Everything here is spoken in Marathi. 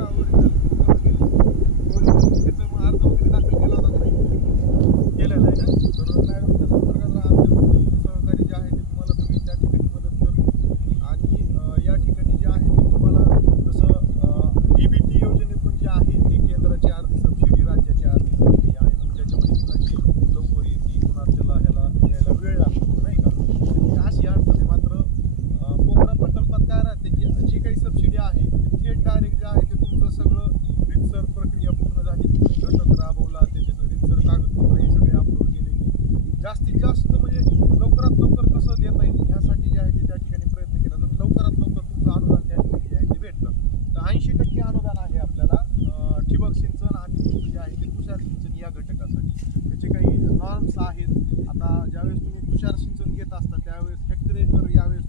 का ओरिजिनल कसं केलं? त्याचं मग अर्ज वगैरे दाखल केला होता का नाही? केलेला आहे ना? तर मॅडम त्या संदर्भात आमचे दोन्ही सहकारी जे आहे ते तुम्हाला सगळी त्या ठिकाणी मदत करतील आणि या ठिकाणी जे आहे ते तुम्हाला जसं डीबीटी योजनेतून जे आहे ते केंद्राची अर्धी सबसिडी, राज्याची अर्धी सबसिडी आणि मग त्याच्यामध्ये कुणाची लवकर येते, कुणाच्याला ह्याला यायला वेळ लागतो नाही का? ही अशी अडचण आहे. मात्र पोखरा प्रकल्पात काय राहते की जी काही सबसिडी आहे ती थेट डायरेक्ट जे आहे ते तुमचं सगळं रितसर प्रक्रिया पूर्ण झाली, घटक राबवला, त्याचे रितसर कागदपत्र हे सगळे अपलोड केले की जास्तीत जास्त म्हणजे लवकरात लवकर कसं देता येईल ह्यासाठी जे आहे ते त्या ठिकाणी प्रयत्न केला तर लवकरात लवकर तुमचं अनुदान त्या ठिकाणी जे आहे ते भेटतं. तर 80% अनुदान आहे आपल्याला ठिबक सिंचन आणि तुमचं जे आहे ते तुषार सिंचन या घटकासाठी. त्याचे काही नॉर्म्स आहेत. आता ज्यावेळेस तुम्ही तुषार सिंचन घेत असता त्यावेळेस हेक्टरेजवर यावेळेस